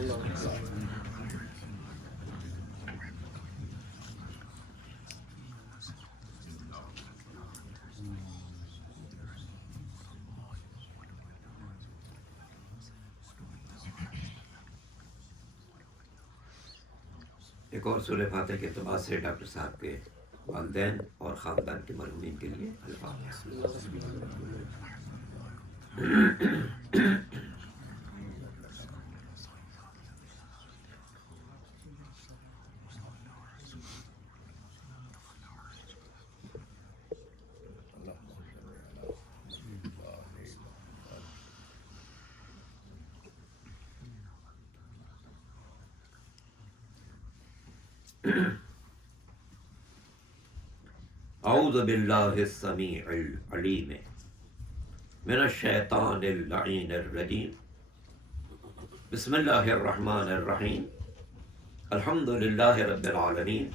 ایک اور سورہ فاتحہ کے اعتبار سے ڈاکٹر صاحب کے والدین اور خاندان کے مرحومین کے لیے اعوذ باللہ السمیع العلیم من الشیطان اللعین الرجیم بسم اللہ الرحمن الرحیم الحمد للہ رب العالمین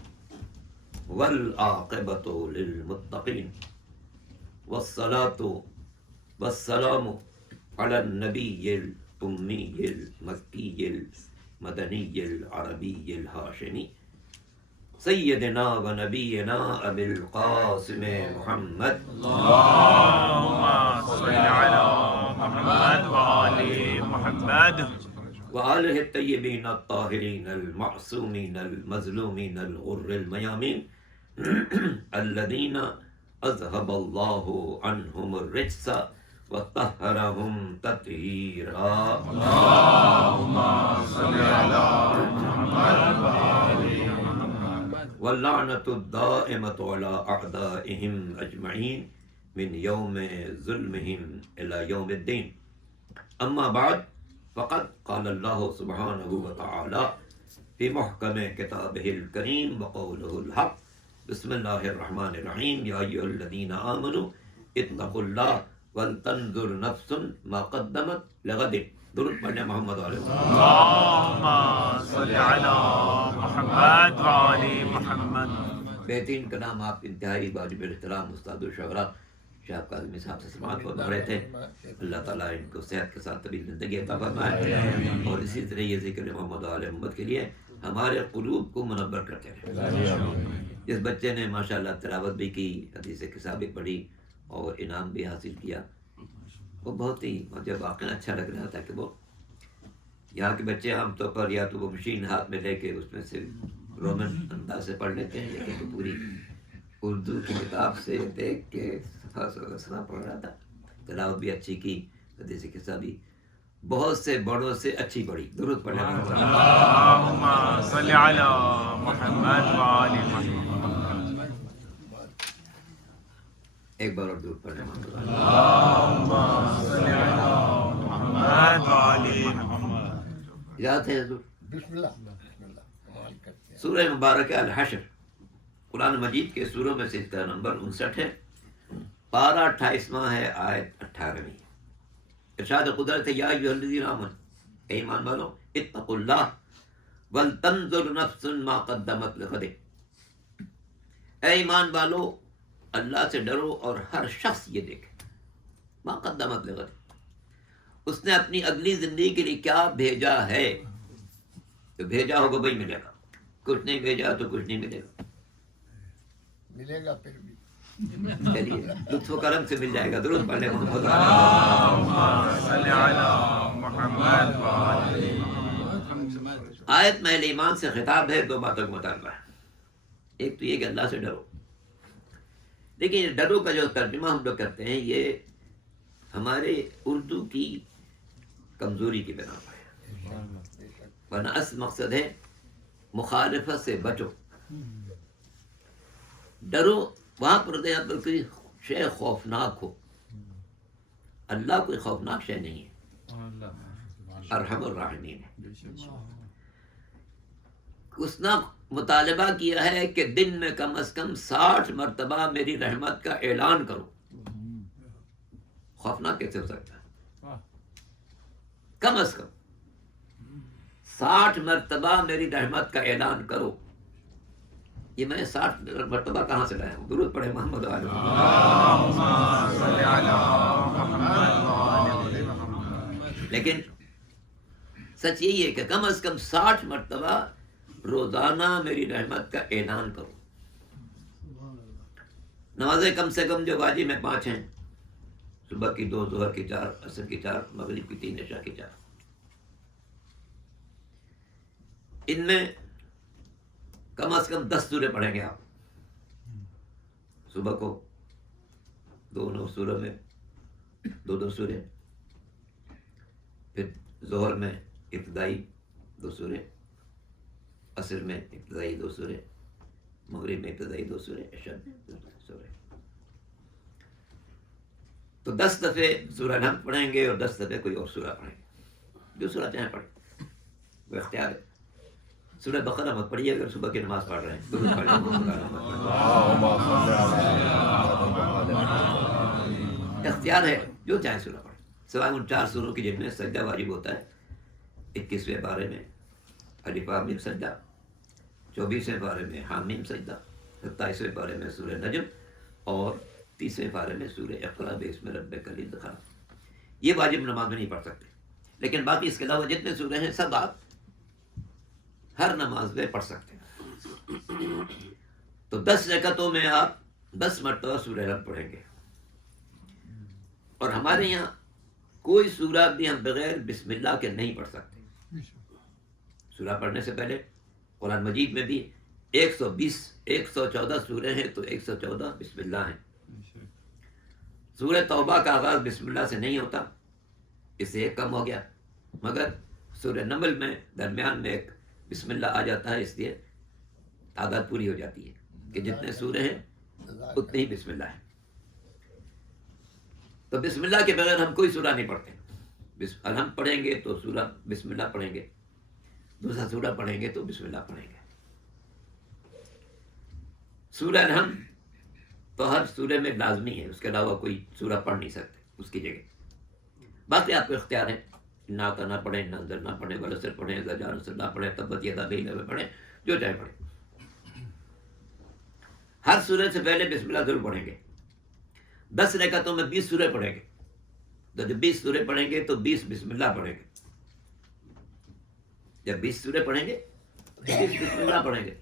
والعاقبۃ للمتقین والصلاة والسلام علی النبی الامی المکی المدنی العربی الہاشمی سیدنا و نبینا ابی القاسم محمد اللهم صل على محمد وآل محمد وآلہ الطیبین الطاہرین المعصومین المظلومین الغر المیامین الذین اذهب اللہ عنہم الرجس وطہرہم تطہیرا اللهم صل على محمد وآل واللعنة الدائمة على أعدائهم أجمعين من يوم ظلمهم إلى يوم الدين أما بعد فقد قال الله سبحانه وتعالى في محكم كتابه الكريم وقوله الحق بسم الله الرحمن الرحيم يا أيها الذين آمنوا اتقوا الله ولتنظر نفس ما قدمت لغد درود پڑھنے محمد علیہ وسلم اللهم صل على محمد وآل محمد. بہترین کا نام آپ انتہائی واجب احترام استاد الشعراء شاہ کاظمی صاحب سے سماعت فرما رہے تھے. اللہ تعالیٰ ان کو صحت کے ساتھ طویل زندگی عطا فرمائے اور اسی طرح یہ ذکر محمد علیہ محمد کے لیے ہمارے قلوب کو منور کرتے رہے. جس بچے نے ماشاءاللہ تلاوت بھی کی، حدیث کتاب بھی پڑھی اور انعام بھی حاصل کیا، وہ بہت ہی مجھے واقعی اچھا لگ رہا تھا کہ وہ یہاں کے بچے عام طور پر یا تو وہ مشین ہاتھ میں لے کے اس میں سے رومن انداز سے پڑھ لیتے ہیں، لیکن تو پوری اردو کی کتاب سے دیکھ کے صفحہ پڑھ رہا تھا. تلاوت بھی اچھی کی، حدیث قصہ بھی بہت سے بڑوں سے اچھی پڑھی. درود پڑھنے اللهم صل على محمد وآل محمد. ایک بار اور درود پڑھنے اللهم صل على محمد وآل محمد. یاد ہے حضور بسم اللہ کمال کرتے ہیں. سورہ مبارکہ الحشر قرآن مجید کے سوروں میں سے اس کا نمبر 59 ہے، پارہ 28واں ہے، آیت 18ویں. ارشاد قدرت ہے یا ایھا الذین آمنوا، اے ایمان والو، اتقوا اللہ ولتنظر نفس ما قدمت لغد. اے ایمان والو اللہ سے ڈرو اور ہر شخص یہ دیکھے ما قدمت لغد، اس نے اپنی اگلی زندگی کے لیے کیا بھیجا ہے. تو بھیجا ہوگا وہی ملے گا، کچھ نہیں بھیجا تو کچھ نہیں ملے گا. ملے گا پھر بھی. چلیے لطف و کرم سے مل جائے گا. درود پڑھنے محمد. اللهم صل على محمد وآل محمد. آیت میں ایمان سے خطاب ہے، دو باتوں کا مطالبہ ہے. ایک تو یہ کہ اللہ سے ڈرو، لیکن ڈرو کا جو ترجمہ ہم لوگ کرتے ہیں یہ ہمارے اردو کی کمزوری کی بنا پر ہے، ورنہ اصل مقصد ہے مخالفت سے بچو. ڈرو وہاں پر بلکہ شے خوفناک ہو. اللہ کوئی خوفناک شے نہیں ہے، ارحم الراحمین ہے. اس نے مطالبہ کیا ہے کہ دن میں کم از کم 60 مرتبہ میری رحمت کا اعلان کرو. خوفناک کیسے ہو سکتا ہے؟ کم از کم 60 مرتبہ میری رحمت کا اعلان کرو. یہ میں 60 مرتبہ کہاں سے لایا ہوں؟ درود پڑھے محمد علیہ وسلم. اللهم صل على محمد وآل محمد. لیکن سچ یہی ہے کہ کم از کم 60 مرتبہ روزانہ میری رحمت کا اعلان کرو. نمازیں کم سے کم جو واجب میں 5 ہیں، صبح کی 2، ظہر کی 4، عصر کی 4، مغرب کی 3، عشاء کی 4. ان میں کم از کم 10 سورے پڑھیں گے آپ. صبح کو دونوں سوروں میں 2 سورے، پھر ظہر میں ابتدائی 2 سورے، عصر میں ابتدائی 2 سورے، مغرب میں ابتدائی 2 سورے، عشاء میں 2 سورے. تو 10 دفعے سورہ نحل پڑھیں گے اور 10 دفعے کوئی اور سورہ پڑھیں گے، جو سورہ چاہیں پڑھیں، وہ اختیار ہے. سورہ بقرہ مت پڑھیے اگر صبح کی نماز پڑھ رہے ہیں، درود پڑھ لیں. اختیار ہے، جو چاہیں سورہ پڑھیں، سوائے ان 4 سوروں کی جن میں سجدہ واجب ہوتا ہے. 21ویں پارے میں الف لام میم سجدہ، 24ویں پارے میں حامیم سجدہ، 27ویں پارے میں سورہ نجم اور 30ویں پارے میں سورہ اقرا بسم ربک الذی خلق. یہ واجب نماز میں نہیں پڑھ سکتے، لیکن باقی اس کے علاوہ جتنے سورے ہیں سب آپ ہر نماز میں پڑھ سکتے ہیں. تو 10 رکعتوں میں آپ 10 مرتبہ سورہ نحل پڑھیں گے. اور ہمارے یہاں کوئی سورہ بھی ہم بغیر بسم اللہ کے نہیں پڑھ سکتے. سورہ پڑھنے سے پہلے قرآن مجید میں بھی 114 سورے ہیں تو 114 بسم اللہ ہیں. سورہ توبہ کا آغاز بسم اللہ سے نہیں ہوتا، اس سے ایک کم ہو گیا، مگر سورہ نمل میں درمیان میں ایک بسم اللہ آ جاتا ہے، اس لیے تعداد پوری ہو جاتی ہے کہ جتنے سورے ہیں اتنے ہی بسم اللہ ہیں. تو بسم اللہ کے بغیر ہم کوئی سورہ نہیں پڑھتے. ہم پڑھیں گے تو سورہ بسم اللہ پڑھیں گے، دوسرا سورہ پڑھیں گے تو بسم اللہ پڑھیں گے. سورہ نحل تو ہر سورے میں لازمی ہے، اس کے علاوہ کوئی سورہ پڑھ نہیں سکتے اس کی جگہ. باقی آپ کو اختیار ہے، نا کا نہ پڑھیں، نہ نہ پڑھیں، ولسر پڑھیں، زجار نہ پڑھیں، تبت یدا ابی لہب پڑھیں، جو چاہے پڑھیں. ہر سورے سے پہلے بسم اللہ ضرور پڑھیں گے. 10 رکعتوں میں 20 سورے پڑھیں گے، تو جب 20 سورے پڑھیں گے تو 20 بسم اللہ پڑھیں گے. جب 20 سورے پڑھیں گے 20 بسم اللہ پڑھیں گے.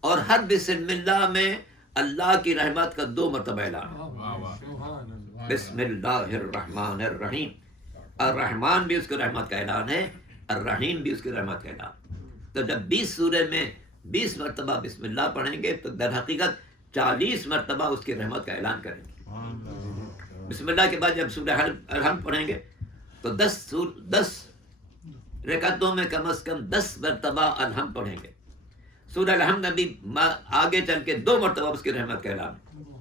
اور ہر بسم اللہ میں اللہ کی رحمت کا 2 مرتبہ اعلان. بسم اللہ الرحمن الرحیم. الرحمن بھی اس کی رحمت کا اعلان ہے، الرحیم بھی اس کی رحمت کا اعلان. تو جب 20 سورے میں 20 مرتبہ بسم اللہ پڑھیں گے تو در حقیقت 40 مرتبہ اس کی رحمت کا اعلان کریں گے. بسم اللہ کے بعد جب سورہ الحمد پڑھیں گے تو 10 رکعتوں میں کم از کم 10 مرتبہ الحمد پڑھیں گے. سورہ الحمد میں بھی آگے چل کے 2 مرتبہ اس کی رحمت کا اعلان.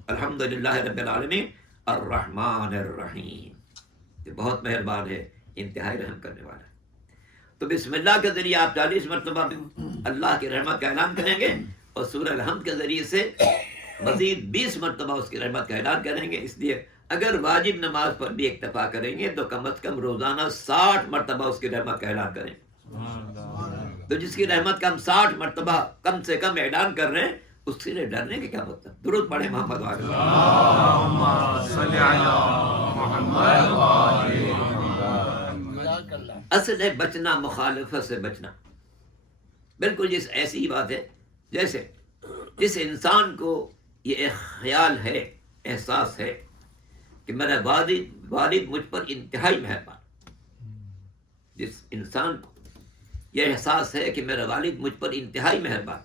الحمدللہ رب العالمین الرحمن الرحیم، یہ بہت مہربان ہے، انتہائی رحم کرنے والا ہے. تو بسم اللہ کے ذریعے آپ 40 مرتبہ اللہ کی رحمت کا اعلان کریں گے، اور سورہ الحمد کے ذریعے سے مزید 20 مرتبہ اس کی رحمت کا اعلان کریں گے. اس لیے اگر واجب نماز پر بھی اکتفا کریں گے تو کم از کم روزانہ 60 مرتبہ اس کی رحمت کا اعلان کریں. تو جس کی رحمت کا ہم 60 مرتبہ کم سے کم اعلان کر رہے ہیں، اس سے ڈرنے کے کیا مطلب. درود پڑھیں محمد اصل ہے بچنا، مخالفت سے بچنا. بالکل جس ایسی ہی بات ہے جیسے جس انسان کو یہ ایک خیال ہے، احساس ہے کہ میرا والد مجھ پر انتہائی مہربان. جس انسان کو یہ احساس ہے کہ میرا والد مجھ پر انتہائی مہربان،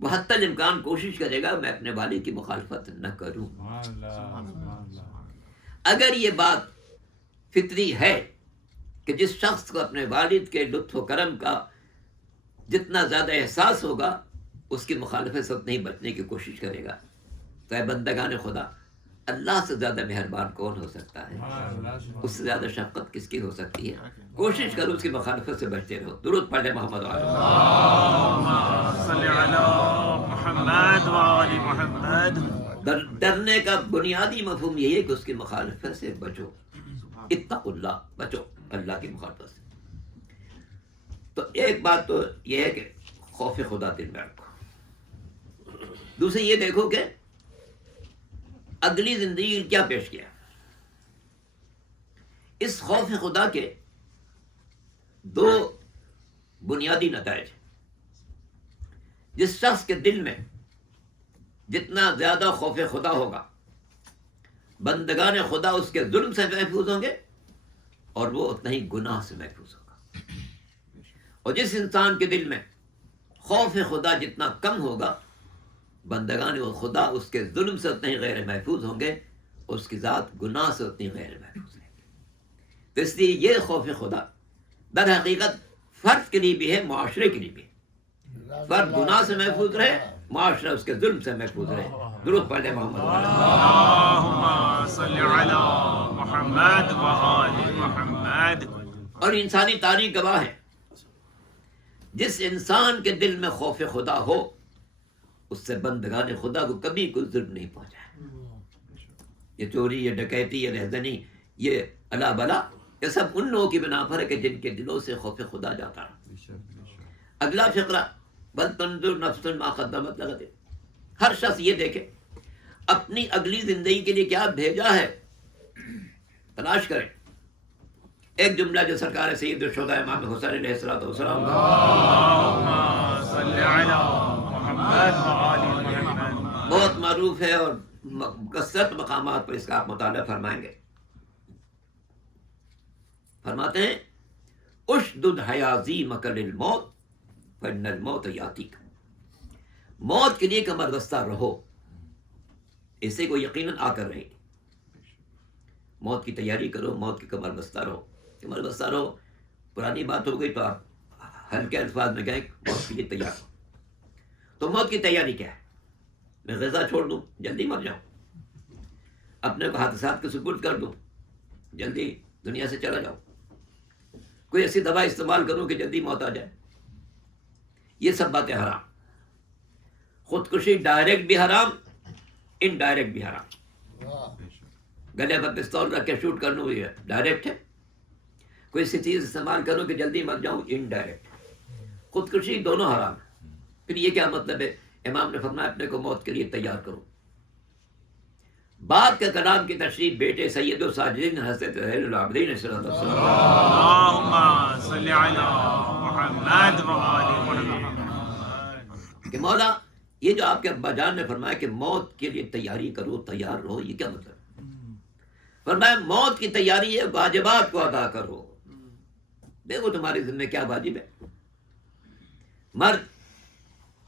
وہ حتی الامکان کوشش کرے گا میں اپنے والد کی مخالفت نہ کروں. اگر یہ بات فطری ہے کہ جس شخص کو اپنے والد کے لطف و کرم کا جتنا زیادہ احساس ہوگا اس کی مخالفت سے اتنی ہی بچنے کی کوشش کرے گا. تو اے بندگان خدا، اللہ سے زیادہ مہربان کون ہو سکتا ہے؟ اس سے زیادہ شفقت کس کی ہو سکتی ہے؟ کوشش کرو اس کی مخالفت سے بچتے رہو. درود پڑھ لیں محمد ڈرنے کا بنیادی مفہوم یہی ہے کہ اس کی مخالفت سے بچو. اتقوا اللہ، بچو اللہ کی مخالفت سے. تو ایک بات تو یہ ہے کہ خوف خدا دل میں رکھو. دوسری یہ دیکھو کہ اگلی زندگی کیا پیش کیا. اس خوف خدا کے دو بنیادی نتائج. جس شخص کے دل میں جتنا زیادہ خوف خدا ہوگا بندگان خدا اس کے ظلم سے محفوظ ہوں گے اور وہ اتنا ہی گناہ سے محفوظ ہوگا. اور جس انسان کے دل میں خوف خدا جتنا کم ہوگا بندگان خدا اس کے ظلم سے اتنے ہی غیر محفوظ ہوں گے اور اس کی ذات گناہ سے اتنی غیر محفوظ رہے گی. تو اس لیے یہ خوف خدا در حقیقت فرد کے لیے بھی ہے، معاشرے کے لیے بھی ہے. فرد گناہ سے محفوظ رہے، معاشرہ اس کے ظلم سے محفوظ رہے. درود پڑھیں محمد اللهم صل على محمد وآل محمد. اور انسانی تاریخ گواہ ہے جس انسان کے دل میں خوف خدا ہو اس سے بندگان خدا کو کبھی کوئی ظلم نہیں پہنچا ہے. یہ چوری، یہ ڈکیتی، یہ رہزنی، یہ الا بلا، یہ سب ان لوگوں کی بنا پر ہے کہ جن کے دلوں سے خوف خدا جاتا ہے. اگلا فقرہ بل تنظر نفس ما قدمت لغد. ہر شخص یہ دیکھے اپنی اگلی زندگی کے لیے کیا بھیجا ہے، تلاش کریں. ایک جملہ جو سرکار سید الشہداء امام حسین علیہ السلام اللهم صل على محمد وآل محمد. بہت معروف ہے اور کثرت مقامات پر اس کا آپ مطالعہ فرمائیں گے. فرماتے ہیں اشدد حیازیمک للموت فإن الموت یاتیک. موت کے لیے کمر بستہ رہو، اسے کو یقیناً آ کر رہے گی. موت کی تیاری کرو، موت کی کمر بستہ رہو. کمر بستہ رہو پرانی بات ہو گئی تو آپ ہلکے الفاظ میں کہیں موت کے لیے تیار ہو. تو موت کی تیاری کیا ہے؟ میں غذا چھوڑ دوں، جلدی مر جاؤں. اپنے کو حادثات کے سپرد کر دوں، جلدی دنیا سے چلا جاؤں. کوئی ایسی دوا استعمال کروں کہ جلدی موت آ جائے. یہ سب باتیں حرام. خودکشی ڈائریکٹ بھی حرام، انڈائریکٹ بھی حرام. گلے پر پستول رکھ کے شوٹ کرنا یہ ڈائریکٹ ہے. کوئی ایسی چیز استعمال کروں کہ جلدی مر جاؤں، انڈائریکٹ. خودکشی دونوں حرام ہے. پھر یہ کیا مطلب ہے؟ امام نے فرمایا اپنے کو موت کے لیے تیار کرو. بعد کے کلام کی تشریح بیٹے سید الساجدین حضرت زین العابدین صلی اللہ علیہ وسلم اللهم صل على محمد وآل محمد. کہ مولا یہ جو آپ کے ابا جان نے فرمایا کہ موت کے لیے تیاری کرو، تیار رہو، یہ کیا مطلب ہے؟ فرمایا موت کی تیاری ہے، واجبات کو ادا کرو. دیکھو تمہاری ذمہ کیا واجب ہے. مرد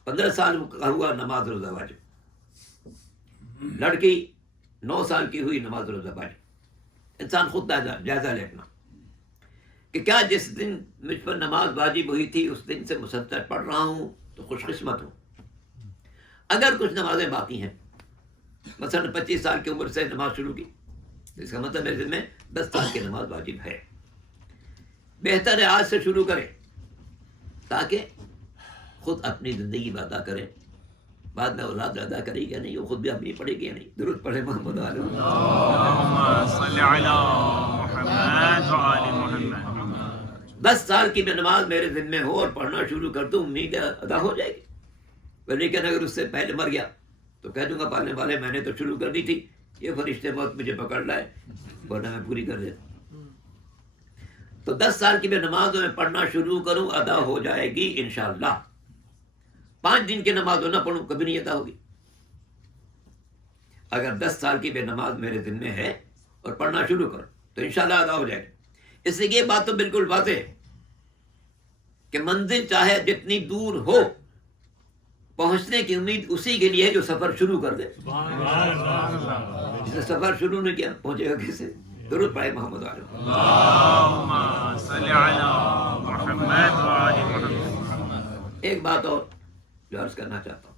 15 سال کا ہوا نماز روزہ واجب، لڑکی 9 سال کی ہوئی نماز روزہ واجب. انسان خود جائزہ لے اپنا کہ کیا جس دن مجھ پر نماز واجب ہوئی تھی اس دن سے مسلسل پڑھ رہا ہوں تو خوش قسمت ہوں. اگر کچھ نمازیں باقی ہیں، مثلا 25 سال کی عمر سے نماز شروع کی، اس کا مطلب میرے دل میں 10 سال کی نماز واجب ہے. بہتر ہے آج سے شروع کریں تاکہ خود اپنی زندگی میں ادا کریں. بعد میں اولاد ادا کرے گی یا نہیں، وہ خود بھی اپنی پڑھے گی یا نہیں. درود پڑھے محمد علیہ. اللهم صل على محمد وآل محمد. 10 سال کی میں نماز میرے ذمہ ہو اور پڑھنا شروع کر دوں، امید ادا ہو جائے گی. لیکن اگر اس سے پہلے مر گیا تو کہہ دوں گا پالنے والے میں نے تو شروع کر دی تھی، یہ فرشتے موت مجھے پکڑ لائے ورنہ میں پوری کر دیتا. تو 10 سال کی میں نماز میں پڑھنا شروع کروں، ادا ہو جائے گی انشاءاللہ. 5 دن کی نماز نہ پڑھوں کبھی نہیں ادا ہوگی. اگر 10 سال کی بے نماز میرے ذمہ ہے اور پڑھنا شروع کرو تو انشاءاللہ ادا ہو جائے گی. اس لیے یہ بات تو بالکل واضح ہے کہ منزل چاہے جتنی دور ہو، پہنچنے کی امید اسی کے لیے ہے جو سفر شروع کر دے. جس نے سفر شروع نہیں کیا پہنچے گا کیسے؟ درود پڑھے محمد علیہ. اللهم صل على محمد وآل محمد. ایک بات اور جو عرض کرنا چاہتا ہوں،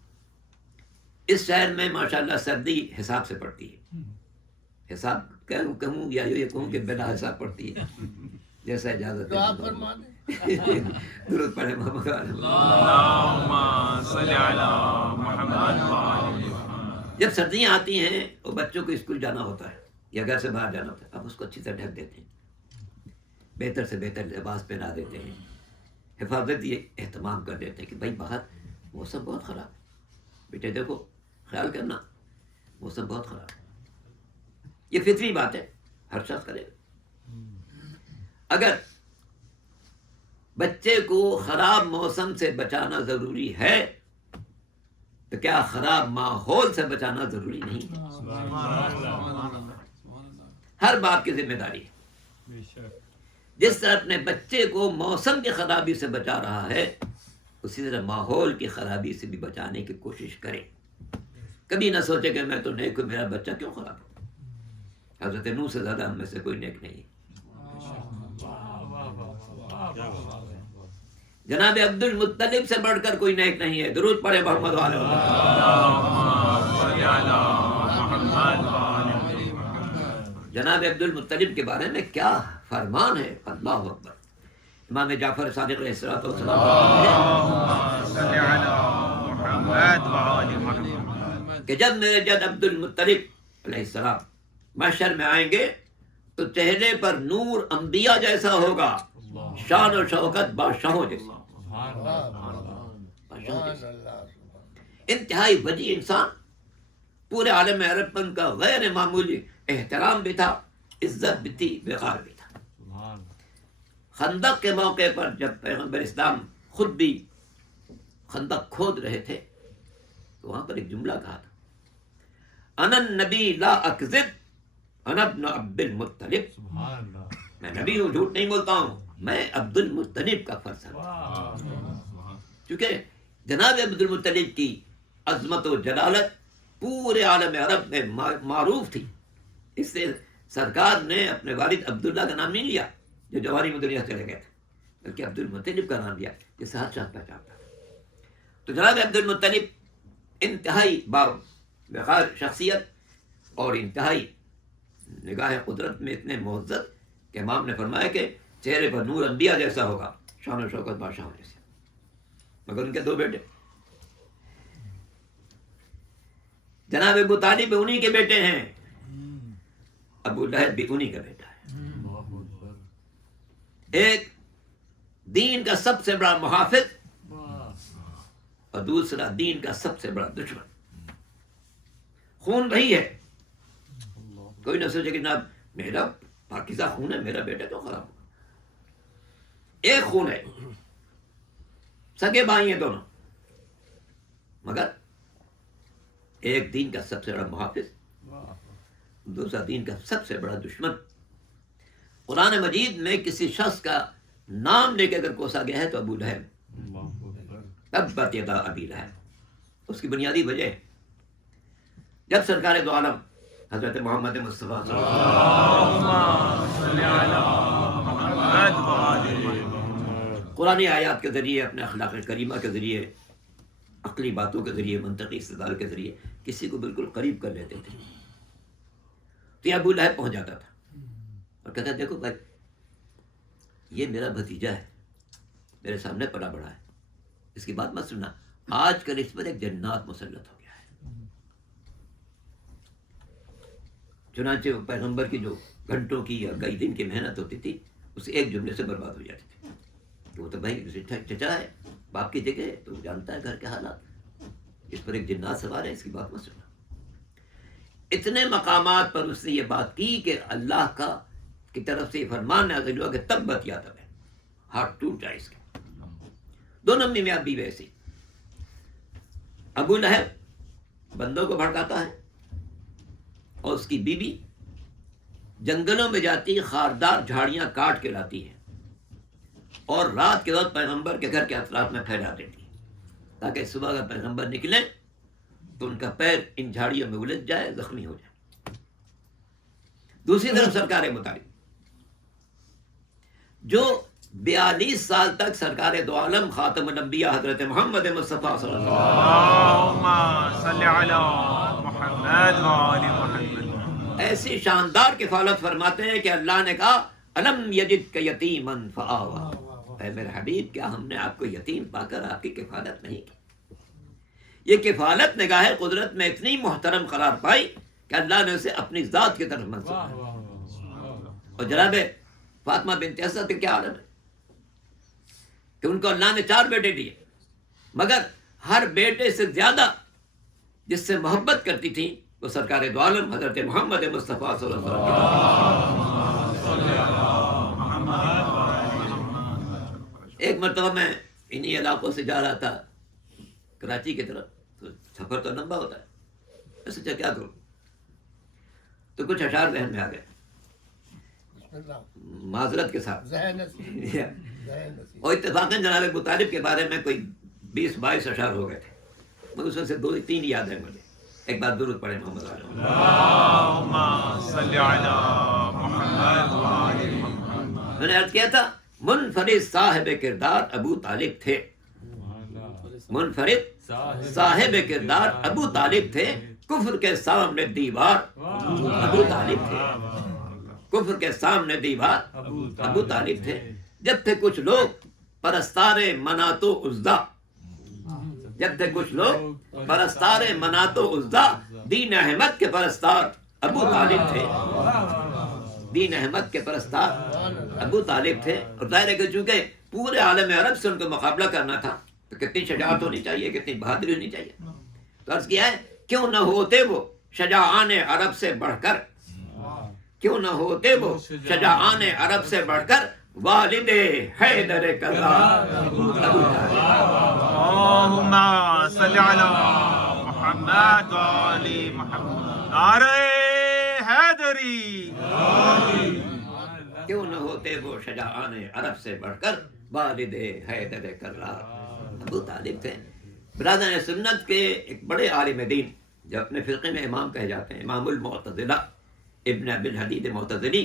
اس شہر میں ماشاءاللہ سردی حساب سے پڑتی ہے. حساب کہوں یا یہ کہوں کہ بلا حساب پڑتی ہے، جیسا اجازت دعا فرما دیں. درود پڑھے محمد علیہ. اللهم صل على محمد وآل محمد. جب سردیاں آتی ہیں اور بچوں کو اسکول جانا ہوتا ہے یا گھر سے باہر جانا ہوتا ہے، اب اس کو اچھی طرح ڈھک دیتے ہیں، بہتر سے بہتر لباس پہنا دیتے ہیں، حفاظتی اہتمام کر دیتے ہیں کہ بھائی باہر موسم بہت خراب ہے، بیٹے دیکھو خیال کرنا موسم بہت خراب ہے. یہ فطری بات ہے، ہر شخص کرے گا. اگر بچے کو خراب موسم سے بچانا ضروری ہے تو کیا خراب ماحول سے بچانا ضروری نہیں ہے؟ ہر باپ کی ذمہ داری ہے جس طرح اپنے بچے کو موسم کی خرابی سے بچا رہا ہے اسی طرح ماحول کی خرابی سے بھی بچانے کی کوشش کرے. کبھی نہ سوچے کہ میں تو نیک ہوں میرا بچہ کیوں خراب ہو. حضرت نوح سے زیادہ ہم میں سے کوئی نیک نہیں. جناب عبد المطلب سے بڑھ کر کوئی نیک نہیں ہے. درود پڑھے محمد والے. جناب عبد المطلب کے بارے میں کیا فرمان ہے. اللہ اکبر. امام جعفر صادق علیہ السلام کہ جب میرے جد عبد المطلب علیہ السلام محشر میں آئیں گے تو چہرے پر نور انبیاء جیسا ہوگا, شان و شوکت بادشاہوں جیسا. انتہائی وجیح انسان, پورے عالم عرب پر ان کا غیر معمولی احترام بھی تھا, عزت بھی تھی, وقار بھی تھا. خندق کے موقع پر جب پیغمبر اسلام خود بھی خندق کھود رہے تھے تو وہاں پر ایک جملہ کہا تھا, انا النبی لا اکذب انا ابن عبد المطلب. میں نبی ہوں, جھوٹ نہیں بولتا ہوں, میں عبد المطلب کا فرزند ہوں. چونکہ جناب عبد المطلب کی عظمت و جلالت پورے عالم عرب میں معروف تھی. اس سے سرکار نے اپنے والد عبداللہ کا نام نہیں لیا جو جوانی میں دنیا چلے گئے تھے, بلکہ عبد المطلب کا نام لیا جسے ہر شخص پہچانتا. تو جناب عبد المطلب انتہائی باوقار شخصیت اور انتہائی نگاہ قدرت میں اتنے معزز کہ امام نے فرمایا کہ چہرے پر نور انبیاء جیسا ہوگا, شان و شوکت بادشاہوں جیسے. مگر ان کے دو بیٹے, جناب ابو طالب انہی کے بیٹے ہیں, ابو لہب بھی انہی کا بیٹا ہے. ایک دین کا سب سے بڑا محافظ اور دوسرا دین کا سب سے بڑا دشمن. خون وہی ہے. کوئی نہ سوچے کہ جناب میرا پاکیزہ خون ہے, میرا بیٹا تو خراب ہوگا. ایک خون ہے, سگے بھائی ہیں دونوں, مگر ایک دین کا سب سے بڑا محافظ, دوسرا دین کا سب سے بڑا دشمن. قرآن مجید میں کسی شخص کا نام لے کے اگر کوسا گیا ہے تو ابو لہب, تبت یدا ابی لہب. اس کی بنیادی وجہ ہے جب سرکار دو عالم حضرت محمد مصطفیٰ صلی قرآن آیات کے ذریعے, اپنے اخلاق کریمہ کے ذریعے, عقلی باتوں کے ذریعے, منطقی استدلال کے ذریعے کسی کو بالکل قریب کر لیتے تھے. تو یہ ابو لہب پہنچ جاتا تھا اور کہتا دیکھو بھائی یہ میرا بھتیجا ہے, میرے سامنے پلا بڑا ہے, اس کی بات مت سننا. آج کل اس پر ایک جنات مسلط ہو گیا ہے. چنانچہ پیغمبر کی جو گھنٹوں کی یا کئی دن کی محنت ہوتی تھی اسے ایک جملے سے برباد ہو جاتی تھی کہ وہ تو بھائی چچا ہے, باپ کی جگہ, تو جانتا ہے گھر کے حالات, اس پر ایک جنات سوار ہے, اس کی بات مت سننا. اتنے مقامات پر اس نے یہ بات کی کہ اللہ کا کی طرف سے یہ فرمان نازل ہوا کہ تبت یدا ابی, ہاتھ ٹوٹ جائے اس کے. دونوں میاں بیوی ایسی. ابو لہب بندوں کو بھڑکاتا ہے اور اس کی بیوی جنگلوں میں جاتی, خاردار جھاڑیاں کاٹ کے لاتی ہے اور رات کے وقت پیغمبر کے گھر کے اطراف میں پھیلا دیتی تاکہ صبح کا پیغمبر نکلے تو ان کا پیر ان جھاڑیوں میں الجھ جائے, زخمی ہو جائے. دوسری طرف سرکار مطالب جو 42 سال تک سرکار دو عالم خاتم الانبیاء حضرت محمد مصطفیٰ صلی اللہ علیہ وسلم ایسی شاندار کفالت فرماتے ہیں کہ اللہ نے کہا الم یجدک یتیما فآویٰ, اے میرے حبیب کیا ہم نے آپ کو یتیم پا کر آپ کی کفالت نہیں کی. یہ کفالت نگاہ قدرت میں اتنی محترم قرار پائی کہ اللہ نے اسے اپنی ذات کی طرف منسوب. اور جناب فاطمہ بنت اسد کے کیا عالم ہے کہ ان کو اللہ نے 4 بیٹے دیے, مگر ہر بیٹے سے زیادہ جس سے محبت کرتی تھی وہ سرکار دو عالم حضرت محمد مصطفیٰ صلی اللہ علیہ وسلم. ایک مرتبہ میں انہی علاقوں سے جا رہا تھا کراچی کی طرف، تو سفر تو لمبا ہوتا ہے، میں سوچا کیا کروں، تو کچھ اشعار ذہن میں آ گئے بسم اللہ معذرت کے ساتھ، ذہن نصیب ذہن نصیب اور اتفاقاً جناب ابو طالب کے بارے میں کوئی 20-22 اشعار ہو گئے تھے، مگر اس میں سے 2-3 یاد ہیں مجھے. ایک بار درود پڑھیں محمد علیہ وسلم. اللهم صل على محمد وآل محمد. میں نے عرض کیا تھا منفرد صاحب کردار ابو طالب تھے، منفرد صاحب کردار ابو طالب تھے، کفر کے سامنے دیوار ابو طالب تھے، کفر کے سامنے دیوار ابو طالب تھے. جب تھے کچھ لوگ پرستار منات و عزا، جب تھے کچھ لوگ پرستار منات و عزا، دین احمد کے پرستار ابو طالب تھے، دین احمد کے پرستار ابو طالب تھے. اور ظاہر ہے کہ چونکہ پورے عالم عرب سے ان کو مقابلہ کرنا تھا تو کتنی شجاعت ہونی چاہیے، کتنی بہادری ہونی چاہیے. تو عرض کیا ہے کیوں نہ ہوتے وہ شجاعان عرب سے بڑھ کر، کیوں نہ ہوتے وہ شجاعان عرب سے بڑھ کر، والد حیدر کرار ابو طالب. اللهم صل على محمد وآل محمد. نعرہ حیدری. کیوں نہ ہوتے وہ شجاعان عرب سے بڑھ کر، والد حیدر کرار ابو طالب تھے. برادران سنت کے ایک بڑے عالم دین جو اپنے فرقے میں امام کہے جاتے ہیں، امام المعتزلہ ابن ابی الحدید معتزلی،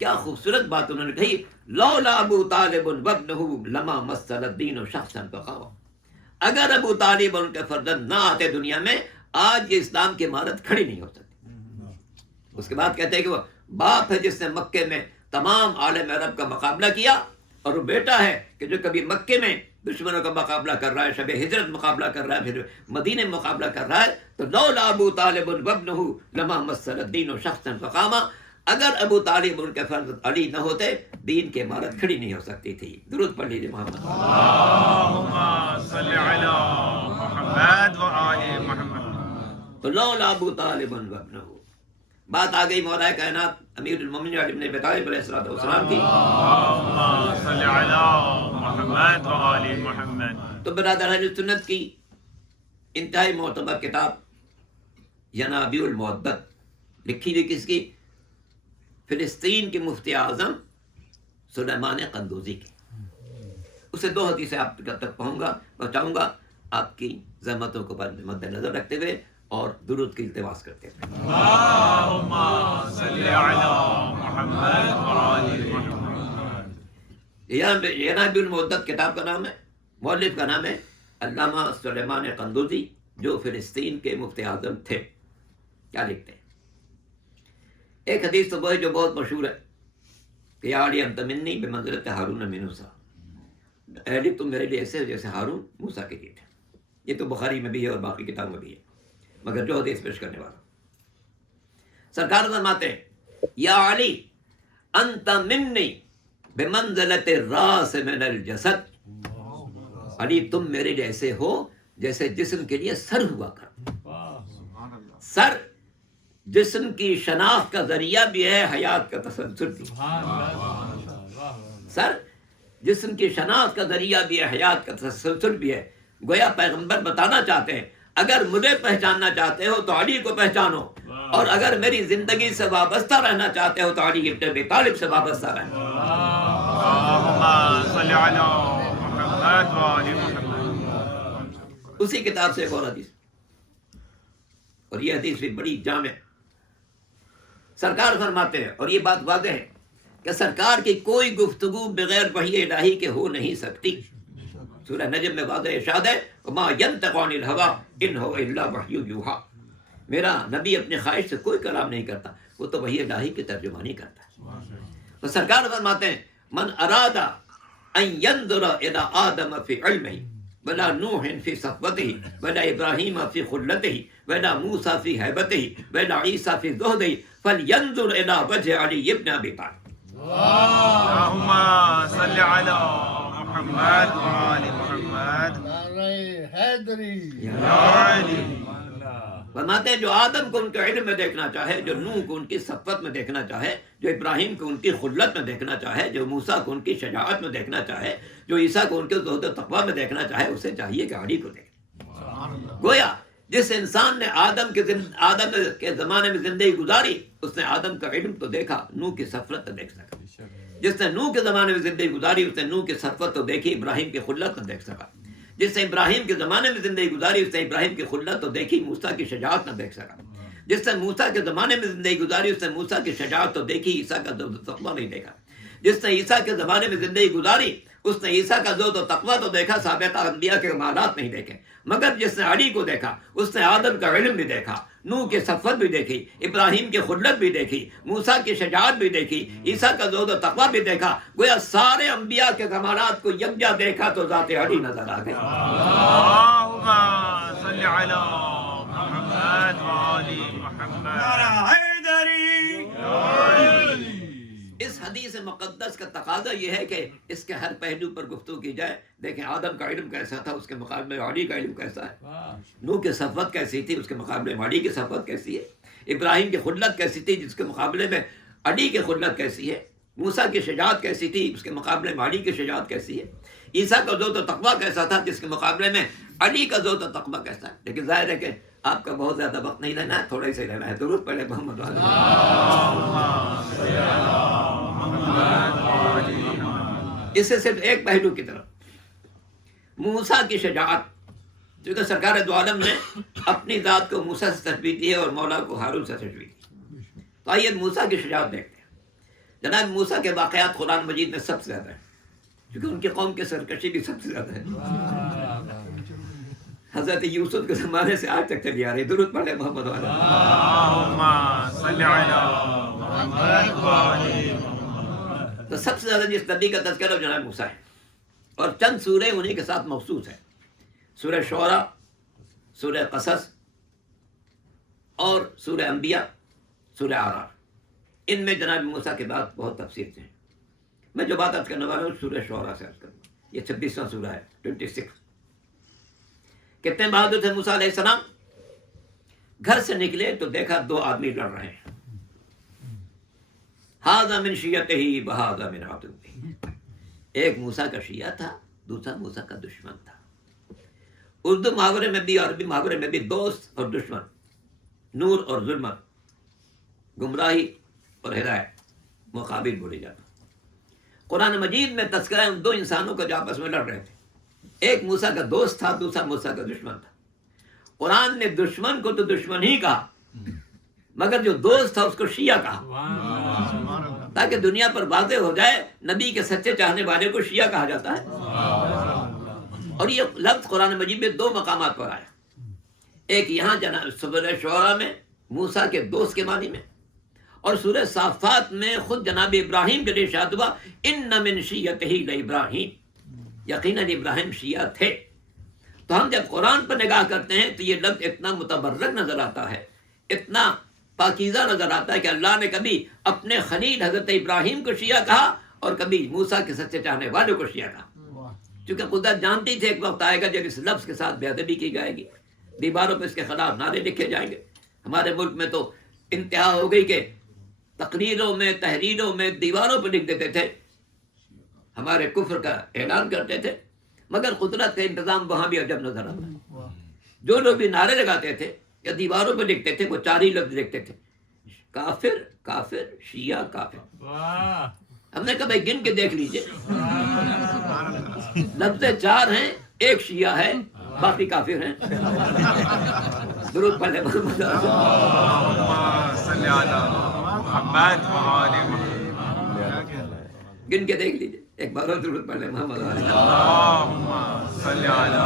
کیا خوبصورت بات انہوں نے کہی، لولا ابو طالب وابنہ لما مثل الدین شخصا فقاوا. اگر ابو طالب اور ان کے فرزند نہ آتے دنیا میں، آج یہ اسلام کی عمارت کھڑی نہیں ہو سکتی. اس کے بعد کہتے ہیں کہ وہ باپ ہے جس نے مکے میں تمام عالم عرب کا مقابلہ کیا، اور وہ بیٹا ہے کہ جو کبھی مکے میں دشمنوں کا مقابلہ کر رہا ہے، شب ہجرت مقابلہ کر رہا ہے، پھر مدینے میں مقابلہ کر رہا ہے. تو لولا ابو طالب وابنہ لما مثل الدین شخصا فقاما، اگر ابو طالب اور ان کے فرزند علی نہ ہوتے، دین کی عمارت کھڑی نہیں ہو سکتی تھی. درود پڑھ لیجیے محمد. اللهم صل على محمد وآل محمد. تو لولا ابو طالب وابنہ، بات آ گئی مولا کائنات امیر المومنین علی بن ابی طالب علیہ السلام کی. اللهم صل على محمد وآل محمد. تو برادر اہل سنت کی انتہائی معتبر کتاب ینابیع المودت لکھی ہوئی کس کی؟ فلسطین کے مفتی اعظم سلیمان قندوزی کی. اسے 2 حدیثیں آپ تک پہنچاؤں گا آپ کی زحمتوں کو مد نظر رکھتے ہوئے اور درود کی التماس کرتے ہوئے. اللهم صل على محمد وآل محمد. ینابیع المودت کتاب کا نام ہے، مؤلف کا نام ہے علامہ سلیمان قندوزی، جو فلسطین کے مفتی اعظم تھے. کیا لکھتے ہیں؟ ایک حدیث تو وہ ہے جو بہت مشہور ہے کہ یا علی انت منی بمنزلت ہارون من موسیٰ، اے علی تم میرے لیے ایسے ہو جیسے ہارون موسیٰ کے لیے تھے. یہ تو بخاری میں بھی ہے اور باقی کتابوں میں بھی ہے، مگر جو حدیث پیش کرنے والا سرکار فرماتے ہیں یا علی انت منی بمنزلت الراس من الجسد، علی تم میرے لیے ایسے ہو جیسے جسم کے لیے سر ہوا کر. سر جسم کی شناخت کا ذریعہ بھی ہے، حیات کا تسلسل بھی. سر جسم کی شناخت کا ذریعہ بھی ہے، حیات کا تسلسل بھی ہے. گویا پیغمبر بتانا چاہتے ہیں اگر مجھے پہچاننا چاہتے ہو تو علی کو پہچانو، اور اگر میری زندگی سے وابستہ رہنا چاہتے ہو تو علی ابن ابی طالب سے وابستہ رہنا. اللهم صل على محمد وآل محمد. اسی کتاب سے ایک اور حدیث، اور یہ حدیث بھی بڑی جامع. سرکار فرماتے ہیں، اور یہ بات واضح ہے کہ سرکار کی کوئی گفتگو بغیر وحی الہی کے ہو نہیں سکتی. سورہ نجم میں واضح ارشاد ہے وما ينطق عن الهوى ان هو الا وحی یوحى. میرا نبی اپنے خواہش سے کوئی کلام نہیں کرتا، وہ تو وحی الہی کی ترجمانی کرتا ہے. تو سرکار فرماتے ہیں من اراد ان ينظر الى آدم في علمه ولا نوح في صفوته ولا ابراہیم في خلته ولا موسى في هيبته ولا عيسى في زهده فلينظر الى وجه علي بن ابي طالب. اللهم صل على محمد وآل محمد. نعرہ حیدری. یا علی. فرماتے ہیں جو آدم کو ان کے علم میں دیکھنا چاہے، جو نوح کو ان کی صفت میں دیکھنا چاہے، جو ابراہیم کو ان کی خلت میں دیکھنا چاہے، جو موسیٰ کو ان کی شجاعت میں دیکھنا چاہے، جو عیسیٰ کو ان کے زہد و تقویٰ میں دیکھنا چاہے، اسے چاہیے کہ علی کو دیکھے۔ گویا جس انسان نے آدم کے زمانے میں زندگی گزاری، اس نے آدم کا علم تو دیکھا، نوح کی صفت تو دیکھ سکا۔ جس نے نوح کے زمانے میں زندگی گزاری، اس نے نوح کی صفت تو دیکھی، ابراہیم کی خلت نہ دیکھ سکا۔ جس نے ابراہیم کے زمانے میں زندگی گزاری، اس نے ابراہیم کی خلت تو دیکھی، موسیٰ کی شجاعت نہ دیکھ سکا۔ جس نے موسیٰ کے زمانے میں زندگی گزاری، اس نے موسیٰ کی شجاعت تو دیکھی، عیسیٰ کا زہد و تقویٰ نہیں دیکھا۔ جس نے عیسیٰ کے زمانے میں زندگی گزاری، اس نے عیسیٰ کا زہد و تقویٰ تو دیکھا، سابقہ انبیاء کے کمالات نہیں دیکھے۔ مگر جس نے علی کو دیکھا، اس نے آدم کا علم بھی دیکھا، نوح کی صفت بھی دیکھی، ابراہیم کی خلت بھی دیکھی، موسیٰ کی شجاعت بھی دیکھی، عیسیٰ کا زہد و تقویٰ بھی دیکھا۔ گویا سارے انبیاء کے کمالات کو یکجا دیکھا تو ذات علی نظر آ گئی۔ اللهم صل على محمد وآل محمد۔ اس حدیث مقدس کا تقاضا یہ ہے کہ اس کے ہر پہلو پر گفتگو کی جائے۔ دیکھیں آدم کا علم کیسا تھا، اس کے مقابلے میں علی کا علم کیسا ہے۔ نوح کی صفت کیسی تھی، اس کے مقابلے میں علی کی صفت کیسی ہے۔ ابراہیم کی خلت کیسی تھی، جس کے مقابلے میں علی کی خلت کیسی ہے۔ موسیٰ کی شجاعت کیسی تھی، اس کے مقابلے میں علی کی شجاعت کیسی ہے۔ عیسیٰ کا زہد و تقویٰ کیسا تھا، جس کے مقابلے میں علی کا زہد و تقویٰ کیسا ہے۔ لیکن ظاہر ہے کہ آپ کا بہت زیادہ وقت نہیں لینا ہے، تھوڑا ہی سے لینا ہے۔ درود پڑھے محمد والے۔ اس سے صرف ایک پہلو کی طرف موسیٰ کی شجاعت، کیونکہ سرکار دو عالم نے اپنی ذات کو موسیٰ سے تشبیہ دی ہے اور مولا کو ہارون سے تشبیہ دی۔ تو آئیے موسیٰ کی شجاعت دیکھتے ہیں۔ جناب موسیٰ کے واقعات قرآن مجید میں سب سے زیادہ ہیں، کیونکہ ان کی قوم کی سرکشی بھی سب سے زیادہ ہے۔ حضرت یوسف کے زمانے سے آج تک چلی آ رہی۔ درود پڑھے محمد والے۔ اللهم صل على محمد وآل محمد۔ تو سب سے زیادہ جس نبی کا تذکرہ جناب موسیٰ ہے، اور چند سورے انہی کے ساتھ مخصوص ہیں۔ سورہ شعراء، سورہ قصص اور سورہ انبیاء، سورہ اعراف، ان میں جناب موسیٰ کے بعد بہت تفصیل ہیں۔ میں جو بات عرض کرنے والا ہوں سورہ شعراء سے عرض کروں گا۔ یہ 26واں سورہ ہے، 26۔ کتنے بہادر تھے موسیٰ علیہ السلام؟ گھر سے نکلے تو دیکھا دو آدمی لڑ رہے ہیں۔ ھذا من شیعتہ وھذا من عدوہ۔ ایک موسیٰ کا شیعہ تھا، دوسرا موسیٰ کا دشمن تھا۔ اردو محاورے میں بھی، عربی محاورے میں بھی دوست اور دشمن، نور اور ظلمت، گمراہی اور ہدایت مقابل بولے جاتا۔ قرآن مجید میں تذکرہ ہے ان دو انسانوں کا جو آپس میں لڑ رہے تھے۔ ایک موسیٰ کا دوست تھا، دوسرا موسیٰ کا دشمن تھا۔ قرآن نے دشمن کو تو دشمن ہی کہا، مگر جو دوست تھا اس کو شیعہ کہا، تاکہ دنیا پر واضح ہو جائے نبی کے سچے چاہنے والے کو شیعہ کہا جاتا ہے۔ اور یہ لفظ قرآن مجید میں دو مقامات پر آیا، ایک یہاں جناب سورہ شعراء میں موسیٰ کے دوست کے معنی میں، اور سورہ صافات میں خود جناب ابراہیم کے لیے ارشاد ہوا ان من شیعتہ لابراہیم، یقیناً ابراہیم شیعہ تھے۔ تو ہم جب قرآن پر نگاہ کرتے ہیں تو یہ لفظ اتنا متبرک نظر آتا ہے، اتنا پاکیزہ نظر آتا ہے کہ اللہ نے کبھی اپنے خلیل حضرت ابراہیم کو شیعہ کہا اور کبھی موسیٰ کے سچے چاہنے والوں کو شیعہ کہا، چونکہ قدرت جانتی تھی ایک وقت آئے گا جب اس لفظ کے ساتھ بے ادبی کی جائے گی، دیواروں پہ اس کے خلاف نعرے لکھے جائیں گے۔ ہمارے ملک میں تو انتہا ہو گئی کہ تقریروں میں، تحریروں میں، دیواروں پہ لکھ دیتے تھے، ہمارے کفر کا اعلان کرتے تھے، مگر قدرت کا انتظام وہاں بھی عجب نظر آتا ہے۔ جو لوگ بھی نعرے لگاتے تھے یا دیواروں پہ لکھتے تھے وہ چار ہی لفظ لکھتے تھے، کافر، کافر، شیعہ، کافر۔ ہم نے کہا بھائی گن کے دیکھ لیجئے، لفظ چار ہیں، ایک شیعہ ہے، باقی کافر ہیں۔ درود پڑھے محمد۔ اللهم صل على محمد وآل محمد۔ گن کے دیکھ لیجئے، ایک بار اور درود پڑھ لیں محمد۔ اللهم صل على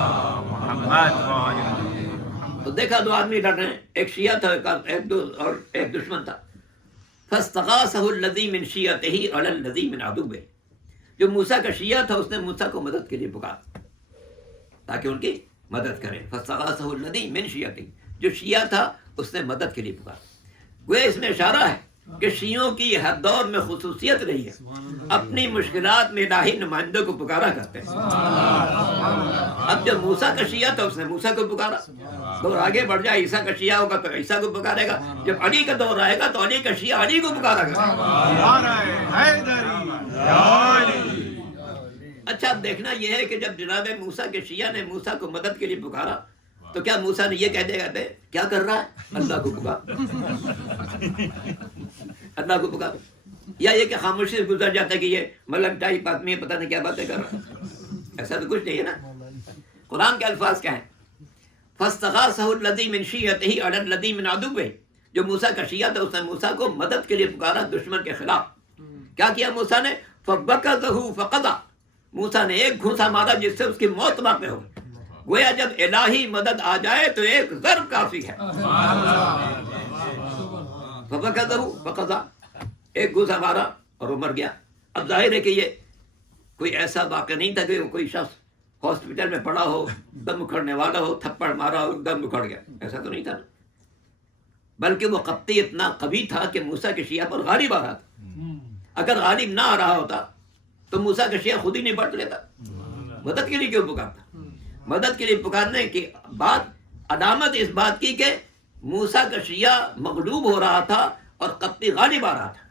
محمد وآل محمد۔ تو دیکھا دو آدمی لڑ رہے ہیں، ایک شیعہ تھا اور ایک دشمن تھا۔ فاستغاثه الذی من شیعتہ علی الذی من عدوہ۔ جو موسیٰ کا شیعہ تھا اس نے موسیٰ کو مدد کے لیے پکارا تاکہ ان کی مدد کرے۔ فاستغاثه الذی من شیعتہ، جو شیعہ تھا اس نے مدد کے لیے پکارا۔ گویا اس میں اشارہ ہے کہ شیعوں کی ہر دور میں خصوصیت رہی ہے، اپنی مشکلات میں الہی نمائندوں کو پکارا کرتے ہیں۔ اب جب موسیٰ کا شیعہ تھا اس نے موسیٰ کو پکارا، دور آگے بڑھ جائے، عیسیٰ کا شیعہ ہوگا تو عیسیٰ کو پکارے گا، جب علی کا دور آئے گا تو علی کا شیعہ علی کو پکارے گا۔ اچھا اب دیکھنا یہ ہے کہ جب جناب موسیٰ کے شیعہ نے موسیٰ کو مدد کے لیے پکارا تو کیا موسیٰ نے یہ کہہ دیا کہ کیا کر رہا ہے؟ اللہ کو پکار، اللہ کو پکار، یا یہ کہ خاموشی سے گزر جاتا ہے کہ یہ ملنگ ٹائپ آدمی ہے، پتہ نہیں کیا باتیں کر رہا ہے، ایسا تو کچھ نہیں ہے نا۔ قرآن کے الفاظ کیا ہیں؟ فَاسْتَغَاثَهُ الَّذِي مِنْ شِيَّتِهِ عَلَى الَّذِي مِنْ عَدُوِّهِ، جو موسیٰ کا شیعہ تھا اس نے موسیٰ کو مدد کے لیے پکارا دشمن کے خلاف۔ کیا کیا موسیٰ نے؟ فَبَكَتَهُ فَقَضَى، موسیٰ نے ایک گھونسا مارا جس سے اس کی موت واقع ہو گئی۔ گویا جب الہی مدد آ جائے تو ایک ضرب کافی ہے۔ فَبَكَتَهُ فَقَضَى، ایک گھونسا مارا اور وہ مر گیا۔ اب ظاہر ہے کہ یہ کوئی ایسا واقعہ نہیں تھا کہ کوئی شخص ہاسپٹل میں پڑا ہو، دم اکھڑنے والا ہو، تھپڑ مارا ہو، دم اکھڑ گیا، ایسا تو نہیں تھا، بلکہ وہ قبطی اتنا قوی تھا کہ موسیٰ کے شیعہ پر غالب آ رہا تھا۔ اگر غالب نہ آ رہا ہوتا تو موسیٰ کا شیعہ خود ہی نہیں بٹ لیتا، مدد کے لیے کیوں پکارتا؟ مدد کے لیے پکارنے کی بات علامت اس بات کی کہ موسیٰ کا شیعہ مغلوب ہو رہا تھا اور قبطی غالب آ رہا تھا،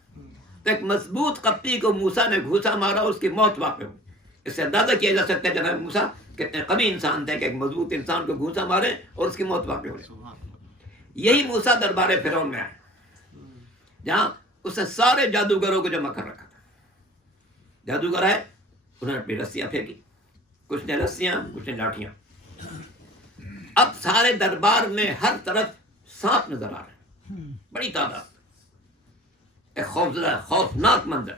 تو ایک مضبوط قبطی کو موسیٰ نے گھوسا مارا اور اس کی موت واقع ہوئی۔ اس سے اندازہ کیا جا سکتا ہے جناب موسیٰ کتنے قوی انسان تھے کہ ایک مضبوط انسان کو گھوسا مارے اور اس کی موت واقع ہو جائے۔ یہی موسیٰ دربار فرعون میں آیا جہاں اس نے سارے جادوگروں کو جمع کر رکھا تھا۔ جادوگر آئے، انہوں نے اپنی رسیاں پھینکی، کچھ نے رسیاں کچھ نے لاٹھیاں۔ اب سارے دربار میں ہر طرف سانپ نظر آ رہے ہیں، بڑی تعداد، ایک خوفزدہ خوفناک منظر،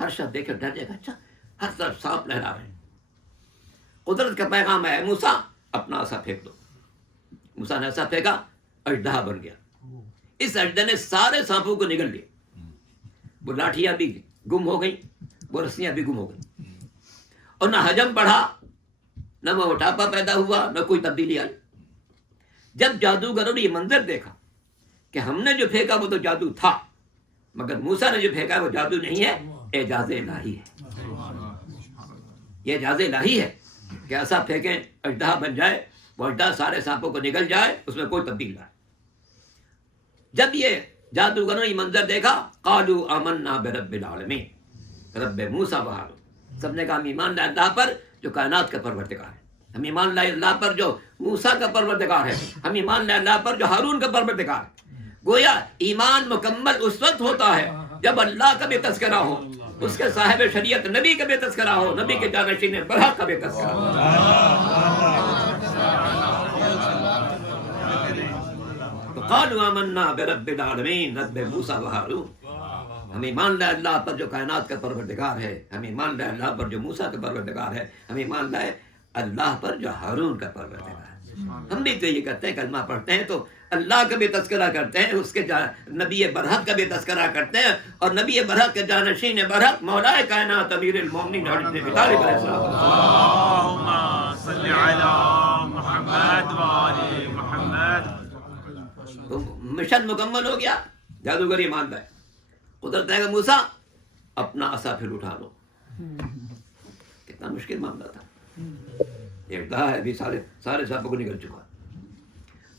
ہر شخص دیکھ کر ڈر جائے گا، اچھا ہر طرف سانپ لہرا رہے ہیں۔ قدرت کا پیغام ہے، موسیٰ اپنا عصا پھینک دو۔ موسیٰ نے عصا پھینکا، اژدہا بن گیا۔ اس اژدہے نے سارے سانپوں کو نگل لیا، وہ لاٹھیاں بھی گم ہو گئیں، وہ رسیاں بھی گم ہو گئیں، اور نہ حجم بڑھا، نہ وہ موٹاپا پیدا ہوا، نہ کوئی تبدیلی آئی۔ جب جادوگروں نے یہ منظر دیکھا کہ ہم نے جو پھینکا وہ تو جادو تھا، مگر موسیٰ نے جو پھینکا وہ جادو نہیں ہے، اعجاز الہی ہے۔ یہ اعجاز الہی ہے کہ ایسا پھینکیں اژدہا بن جائے، وہ اژدہا سارے سانپوں کو نگل جائے، اس میں کوئی تبدیل نہ آئے۔ جب یہ جادوگروں نے یہ منظر دیکھا، قالوا آمنا برب العالمین، رب موسیٰ و ہارون، سب نے کہا ہم ایمان لائے اللہ پر جو کائنات کا پروردگار ہے، ہم ایمان لائے اللہ پر جو موسیٰ کا پروردگار ہے، ہم ایمان لائے اللہ پر جو ہارون کا پروردگار ہے۔ گویا ایمان مکمل اس وقت ہوتا ہے جب اللہ کا بھی تذکرہ ہو، اس کے صاحب شریعت نبی کا بھی تذکرہ ہو، نبی کے جانشین برحق کا بھی تذکرہ ہو۔ تو قالوا آمنا برب العالمین رب موسیٰ و ہارون، ہم ایمان لائے اللہ پر جو کائنات کا پروردگار ہے، ہم ایمان لائے اللہ پر جو موسیٰ کا پروردگار ہے، ہم ایمان لائے اللہ پر جو ہارون کا پروردگار ہے۔ ہم بھی تو یہ کرتے ہیں، کلمہ پڑھتے ہیں تو اللہ کا بھی تذکرہ کرتے ہیں، اس کے نبی برحق کا بھی تذکرہ کرتے ہیں، اور نبی برحق کے جانشین برحق مولا کائنات امیر المومنین حضرت ابی طالب علیہ السلام۔ اللهم صل على محمد وآل محمد۔ تو مشن مکمل ہو گیا، جادوگر ایمان لائے۔ قدرت ہے کہ موسیٰ اپنا عصا پھر اٹھا لو، کتنا مشکل معاملہ تھا، ایک دہا ہے بھی سارے سانپوں کو نکل چکا۔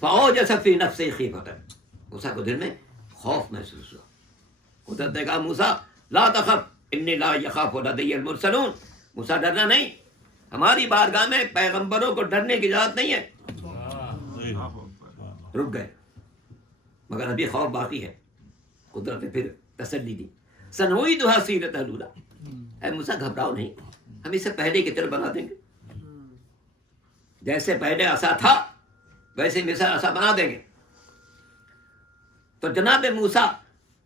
فَأَوْجَسَ فِي نَفْسِهِ خِیفَةً، موسیٰ کو دل میں خوف محسوس ہوا۔ قدرت نے کہا موسیٰ لا تخف انی لا یخاف لدی المرسلون، موسیٰ ڈرنا نہیں، ہماری بارگاہ میں پیغمبروں کو ڈرنے کی اجازت نہیں ہے۔ رک گئے، مگر ابھی خوف باقی ہے۔ قدرت نے پھر تسلی دی، سنعیدها سیرتها الاولی، اے موسیٰ گھبراؤ نہیں، ہم اسے پہلے کی طرح بنا دیں گے، جیسے پہلے عصا تھا ویسے مثال عصا بنا دیں گے۔ تو جناب موسیٰ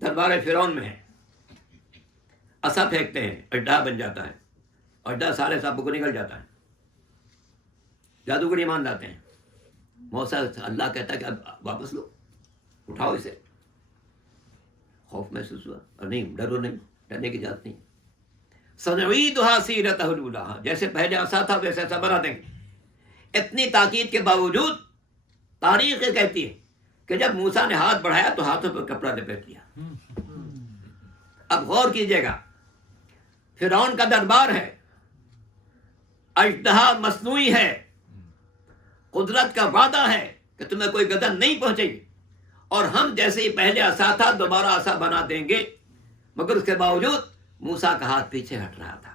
دربار فرعون میں ہے، عصا پھینکتے ہیں، اژدہا بن جاتا ہے، اژدہا سارے سانپوں کو نگل جاتا ہے۔ جادوگر ایمان لاتے ہیں، موسیٰ اللہ کہتا ہے کہ اب واپس لو، اٹھاؤ اسے۔ خوف محسوس ہوا، اور نہیں ڈرو نہیں، ڈرنے کی اجازت نہیں۔ سنعیدها سیرتها الاولی، جیسے پہلے عصا تھا ویسے عصا بنا دیں گے۔ اتنی تاکید کے باوجود تاریخ یہ کہتی ہے کہ جب موسیٰ نے ہاتھ بڑھایا تو ہاتھوں پر کپڑا لپیٹ لیا۔ اب غور کیجئے گا، فرعون کا دربار ہے، اژدہا مصنوعی ہے، قدرت کا وعدہ ہے کہ تمہیں کوئی گردن نہیں پہنچے گی، اور ہم جیسے ہی پہلے عصا تھا دوبارہ عصا بنا دیں گے. مگر اس کے باوجود موسیٰ کا ہاتھ پیچھے ہٹ رہا تھا.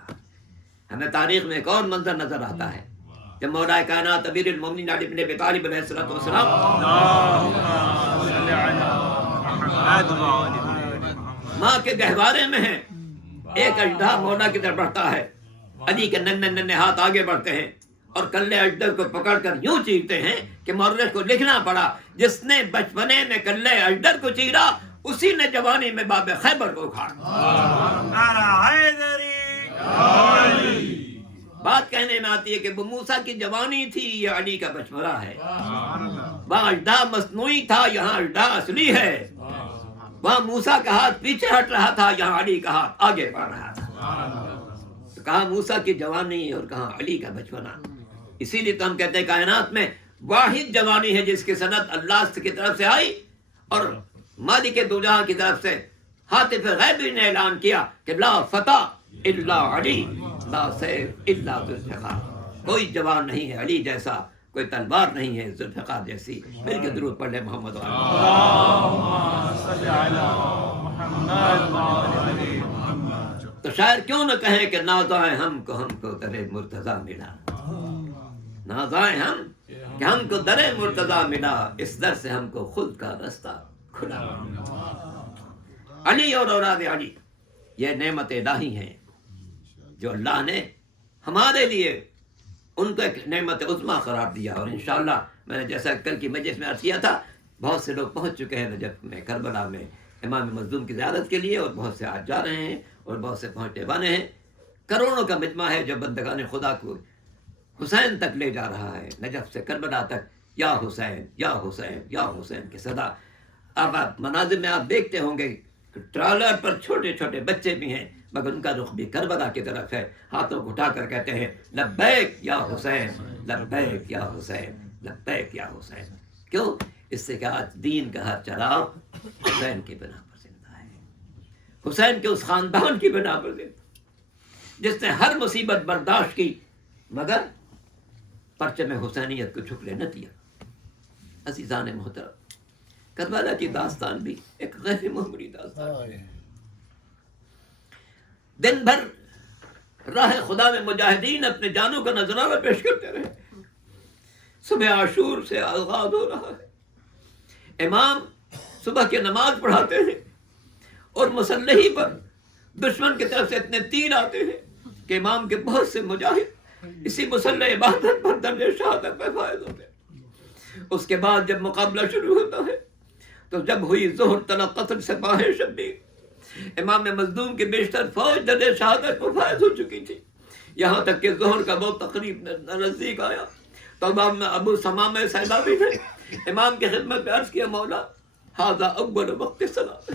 ہمیں تاریخ میں ایک اور منظر نظر آتا ہے جب مولا کائنات امیر المومنین علی بن ابی طالب علیہ الصلوۃ والسلام ماں کے گہوارے میں ہیں، ایک اژدہا مولا کی طرف بڑھتا ہے، علی کے ننھے ننھے ہاتھ آگے بڑھتے ہیں اور کلے اژدر کو پکڑ کر یوں چیرتے ہیں کہ مورخ کو لکھنا پڑا جس نے بچپنے میں کلے اژدر کو چیرا اسی نے جوانی میں باب خیبر کو اکھاڑا. بات کہنے میں آتی ہے کہ وہ موسیٰ کی جوانی تھی، یہ علی کا بچپنا ہے. وہاں اژدہا مصنوعی تھا، یہاں اژدہا اصلی ہے. وہاں موسیٰ کا ہاتھ پیچھے ہٹ رہا تھا، یہاں علی کا ہاتھ آگے بڑھ رہا تھا. تو کہاں موسیٰ کی جوانی اور کہاں علی کا بچپنا. اسی لیے تو ہم کہتے ہیں کائنات میں واحد جوانی ہے جس کی صنعت اللہ کی طرف سے آئی اور مالک دو جہاں کی طرف سے حاطف غیبی نے اعلان کیا کہ لا فتح الا علی لا سیف الا ذوالفقار. کوئی جوان نہیں ہے علی جیسا، کوئی تلوار نہیں ہے ذوالفقار جیسی. مل کے درود پڑھ لے محمد تو شاعر کیوں نہ کہیں کہ نازائیں ہم کو در مرتضیٰ ملا، نازائیں ہم کہ ہم کو در مرتضیٰ ملا، اس در سے ہم کو خود کا رستہ کھلا. علی اور اولاد علی یہ نعمت الہی ہیں جو اللہ نے ہمارے لیے ان کو ایک نعمت عظمیٰ قرار دیا. اور انشاءاللہ میں نے جیسا کل کی مجلس میں عرض کیا تھا، بہت سے لوگ پہنچ چکے ہیں نجف میں، کربلا میں امام مظلوم کی زیارت کے لیے، اور بہت سے آج جا رہے ہیں اور بہت سے پہنچنے والے ہیں. کروڑوں کا مجمع ہے جو بندگان خدا کو حسین تک لے جا رہا ہے، نجف سے کربلا تک. یا حسین یا حسین یا حسین کی صدا. اب آپ مناظر میں آپ دیکھتے ہوں گے کہ ٹرالر پر چھوٹے چھوٹے بچے بھی ہیں مگر ان کا رخ بھی کربلا کی طرف ہے. ہاتھوں کو اٹھا کر کہتے ہیں لبیک یا حسین لبیک یا حسین لبیک یا حسین. کیوں؟ اس سے کہ آج دین کا ہر چراغ حسین کی بنا پر زندہ ہے، حسین کے اس خاندان کی بنا پر زندہ جس نے ہر مصیبت برداشت کی مگر پرچم حسینیت کو جھکنے نہ دیا. عزیزان محترم، کربلا کی داستان بھی ایک غیر معمولی داستان. دن بھر راہ خدا میں مجاہدین اپنے جانوں کا نذرانہ پیش کرتے رہے. صبح عاشور سے آغاز ہو رہا ہے، امام صبح کی نماز پڑھاتے ہیں اور مسلحی پر دشمن کی طرف سے اتنے تیر آتے ہیں کہ امام کے بہت سے مجاہد اسی مسلح عبادت پر درجہ شہادت پہ فائز ہوتے ہیں. اس کے بعد جب مقابلہ شروع ہوتا ہے تو جب ہوئی ظہر تلا قتل سے باہر شبیر، امام مظلوم کی بیشتر فوج درجہ شہادت پر فائز ہو چکی تھی. یہاں تک کہ ظہر کا وہ تقریب نزدیک آیا تو امام ابو ثمامہ سیلابی نے امام کی خدمت میں عرض کیا مولا ھذا اول وقت صلاۃ،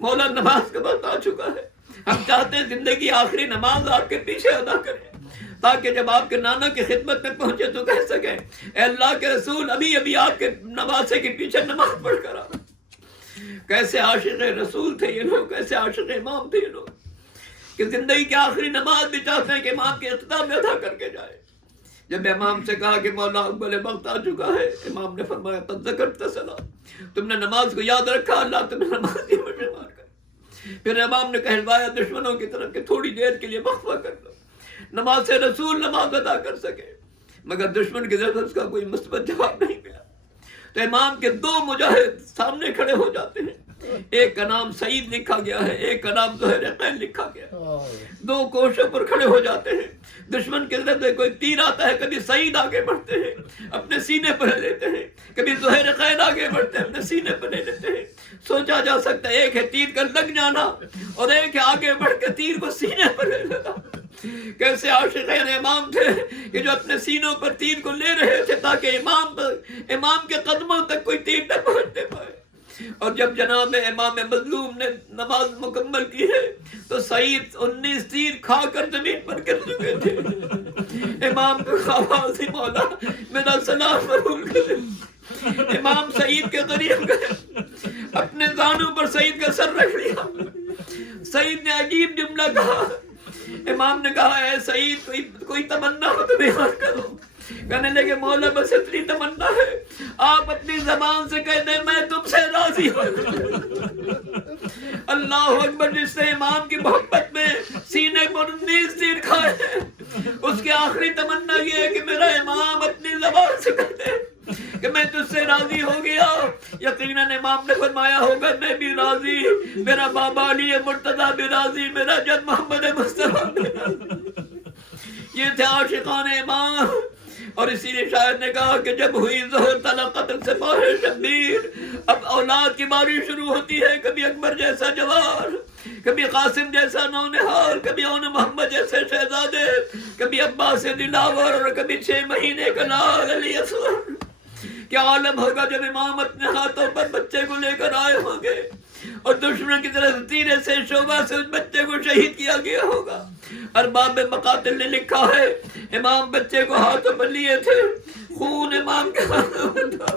مولا نماز کا وقت آ چکا ہے، ہم چاہتے ہیں زندگی آخری نماز آپ کے پیچھے ادا کریں تاکہ جب آپ کے نانا کی خدمت میں پہنچے تو کہہ سکیں اے اللہ کے رسول ابھی ابھی آپ کے نواسے کے پیچھے نماز پڑھ کر آ. کیسے عاشق رسول تھے یہ لوگ، کیسے عاشق امام تھے یہ لوگ کہ زندگی کی آخری نماز بھی چاہتے ہیں کہ امام کے اختتام میں ادا کر کے جائے. جب امام سے کہا کہ مولا اول وقت آ چکا ہے، امام نے فرمایا تذکرت الصلاۃ، تم نے نماز کو یاد رکھا، اللہ تمہیں نماز کی مار کر. پھر امام نے کہلوایا دشمنوں کی طرف کہ تھوڑی دیر کے لیے وقفہ کر لو، نماز سے رسول نماز ادا کر سکے. مگر دشمن کی طرف اس کا کوئی مثبت جواب نہیں ملا. تو امام کے دو مجاہد سامنے کھڑے ہو جاتے ہیں، ایک کا نام سعید لکھا گیا ہے، ایک کا نام زہیر قین لکھا گیا. دو کوشوں پر کھڑے ہو جاتے ہیں. دشمن کی طرف سے کوئی تیر آتا ہے، کبھی سعید آگے بڑھتے ہیں اپنے سینے پر لے لیتے ہیں، کبھی زہیر قین آگے بڑھتے ہیں اپنے سینے پر لے لیتے ہیں. سوچا جا سکتا ہے ایک ہے تیر کا لگ جانا اور ایک ہے آگے بڑھ کے تیر کو سینے پر لے لینا. کیسے عاشقین امام تھے کہ جو اپنے سینوں پر تیر کو لے رہے تھے تاکہ امام کے قدموں تک کوئی تیر نہ پہنچنے پائے. اور جب جناب امام مظلوم نے نماز مکمل کی ہے تو سعید 19 تیر کھا کر زمین پر گر چکے تھے. امام کو آواز دی مولا میرا سلام قبول کر. امام سعید کے قریب گئے، اپنے زانوں پر سعید کا سر رکھ لیا. سعید نے عجیب جملہ کہا. امام نے کہا اے سعید کوئی تمنا ہو تو بیان کرو. کہنے لگے مولا بس اتنی تمنا ہے آپ اپنی زبان سے کہہ دیں میں تم سے راضی ہوں۔ اللہ اکبر، جس نے امام کی محبت میں سینے پر 19 تیر کھائے ہیں اس کی آخری تمنا یہ ہے کہ میرا امام اپنی زبان سے کہہ دے کہ میں تجھ سے راضی ہو گیا۔ یقیناً امام نے فرمایا ہوگا میں بھی راضی، میرا بابا علی مرتضیٰ بھی راضی، میرا جد محمد مصطفیٰ بھی راضی۔ یہ تھے عاشقان امام۔ اور اسی لیے شاعر نے کہا کہ جب ہوئی ظہور تلا قتل سے باہر شبیر، اب اولاد کی باری شروع ہوتی ہے، کبھی اکبر جیسا جوار، کبھی قاسم جیسا نونہال، کبھی اون محمد جیسے شہزادے، کبھی عباس دلاور، اور کبھی 6 مہینے کا لال علی اصغر۔ کیا عالم ہوگا جب امام اپنے ہاتھوں پر بچے کو لے کر آئے ہوں گے اور دشمن کی طرف تیرے سے شعبہ سے اس بچے کو شہید کیا گیا ہوگا۔ ارباب مقاتل نے لکھا ہے امام بچے کو ہاتھوں پر لیے تھے، خون امام کے ہاتھوں میں تھا،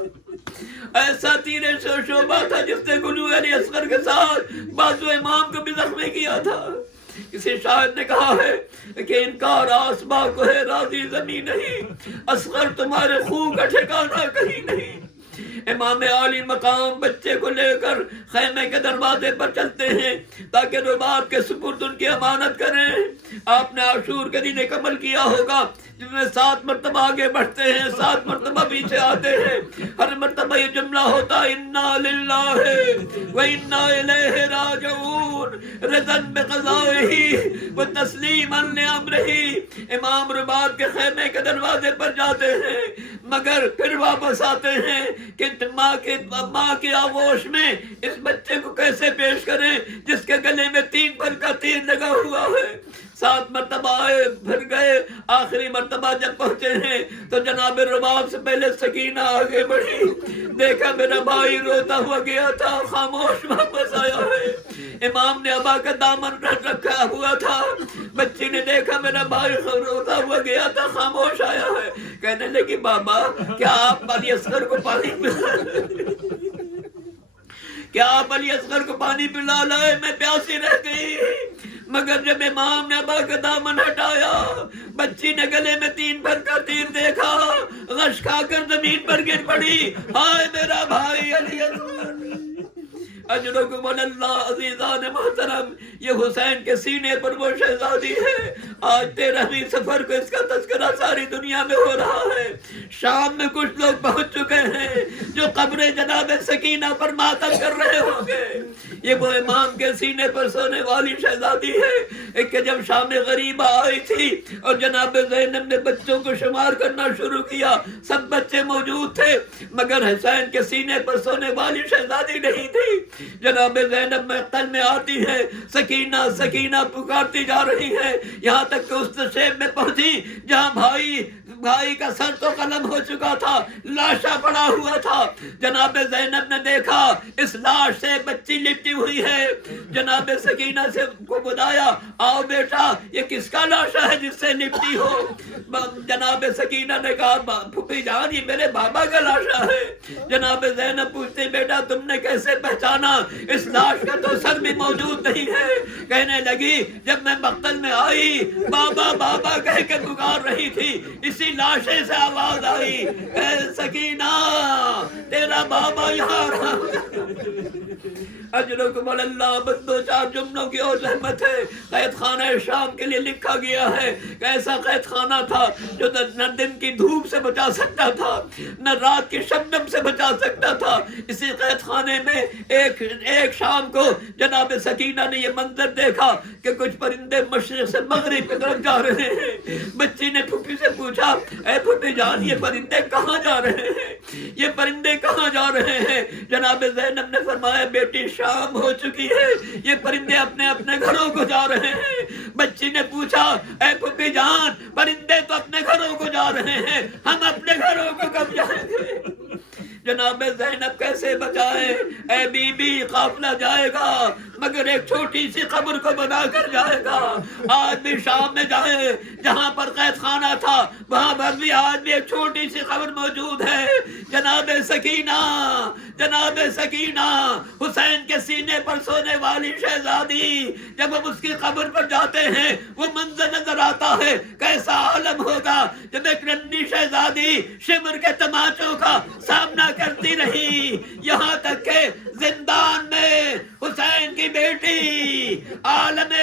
ایسا تیرے سے شعبہ تھا جس نے گلو علی اصغر کے ساتھ بازو امام کو بھی زخمی کیا تھا۔ کسی شاعر نے کہا ہے کہ انکار آسماں کو ہے راضی زمین نہیں، اصغر تمہارے خون کا ٹھکانہ کہیں نہیں۔ امام عالی مقام بچے کو لے کر خیمے کے دروازے پر چلتے ہیں تاکہ رباب کے سپرد ان کی امانت کریں۔ آپ نے عاشور کے دن ایک عمل کیا ہوگا جس میں 7 مرتبہ آگے بڑھتے ہیں، 7 مرتبہ پیچھے آتے ہیں، ہر مرتبہ یہ جملہ ہوتا انا للہ و انا الیہ راجعون رضا بقضائہ و تسلیما لامرہ۔ امام رباب کے خیمے کے دروازے پر جاتے ہیں مگر پھر واپس آتے ہیں کہ ماں کے آغوش میں اس بچے کو کیسے پیش کریں جس کے گلے میں 3 پر کا تیر لگا ہوا ہے۔ 7 مرتبہ آئے پھر گئے، آخری مرتبہ جب پہنچے ہیں تو جناب رباب سے پہلے سکینہ آگے بڑھی، دیکھا میرا بھائی روتا ہوا گیا تھا، خاموش واپس آیا ہے۔ امام نے ابا کا دامن رکھا ہوا تھا، بچی نے دیکھا میرا بھائی روتا ہوا گیا تھا، خاموش آیا ہے۔ کہنے لگی بابا کیا آپ علی اصغر کو پانی پلا کیا آپ علی اصغر کو پانی پلا لائے؟ میں پیاسی رہ گئی۔ مگر جب امام نے ابا کا دامن ہٹایا، بچی نے گلے میں 3 پر کا تیر دیکھا، غش کھا کر زمین پر گر پڑی، ہائے میرا بھائی علی اصغر۔ اجرکم اللہ عزیزان محترم، یہ حسین کے سینے پر وہ شہزادی ہے۔ آج 13ویں سفر کو اس کا تذکرہ ساری دنیا میں ہو رہا ہے۔ شام میں کچھ لوگ پہنچ چکے ہیں جو قبر جناب سکینہ پر ماتم کر رہے ہوں گے۔ یہ وہ امام کے سینے پر سونے والی شہزادی ہے کہ جب شام غریبہ آئی تھی اور جناب زینب نے بچوں کو شمار کرنا شروع کیا، سب بچے موجود تھے مگر حسین کے سینے پر سونے والی شہزادی نہیں تھی۔ جناب زینب مقتل میں آتی ہے، سکینہ سکینہ پکارتی جا رہی ہے، یہاں تک کہ اس شیب میں پہنچی جہاں بھائی کا سر تو قلم ہو چکا تھا، لاشا پڑا ہوا تھا۔ جناب زینب نے دیکھا اس لاش سے بچی لپٹی ہوئی ہے، جناب سکینہ سے کو بلایا، آؤ بیٹا یہ کس کا لاشا ہے جس سے لپٹی ہو؟ جناب سکینہ نے کہا پھوپھی جان یہ میرے بابا کا لاشا ہے۔ جناب زینب پوچھتے بیٹا تم نے کیسے پہچانا؟ اس لاش کا تو سر بھی موجود نہیں ہے۔ کہنے لگی جب میں مقتل میں آئی بابا بابا کہہ کے پکار رہی تھی، اسی لاشے سے آواز آئی اے سکینہ تیرا بابا یہاں رہا۔ اجرکم اللہ، بس 2-4 جملوں کی اور زحمت ہے۔ قید خانہ شام کے لیے لکھا گیا ہے کہ ایسا قید خانہ تھا جو نہ دن کی دھوپ سے بچا سکتا تھا نہ رات کی شبنم سے بچا سکتا تھا۔ اسی قید خانے میں ایک شام کو جناب سکینہ نے یہ منظر دیکھا کہ کچھ پرندے مشرق سے مغرب کی طرف جا رہے ہیں۔ بچی نے پھوپھی سے پوچھا اے پھوپھی جان یہ پرندے کہاں جا رہے ہیں؟ یہ پرندے کہاں جا رہے ہیں؟ جناب زینب نے فرمایا بیٹی شام ہو چکی ہے، یہ پرندے اپنے اپنے گھروں کو جا رہے ہیں۔ بچی نے پوچھا اے پھوپھی جان پرندے تو اپنے گھروں کو جا رہے ہیں، ہم اپنے گھروں کو کب جائیں گے؟ جناب زینب کیسے بچائے؟ اے بی بی قافلہ جائے گا مگر ایک چھوٹی سی قبر کو بنا کر جائے گا. آج بھی شام میں جائیں جہاں پر قید خانہ تھا وہاں پر بھی آج بھی ایک چھوٹی سی قبر موجود ہے. جناب سکینہ حسین کے سینے پر سونے والی شہزادی، جب ہم اس کی قبر پر جاتے ہیں وہ منظر نظر آتا ہے. کیسا عالم ہوگا جب ایک ننھی شہزادی شمر کے تماچوں کا سامنا کرتی رہی یہاں تک کہ زندان میں حسین کی بیٹی عالم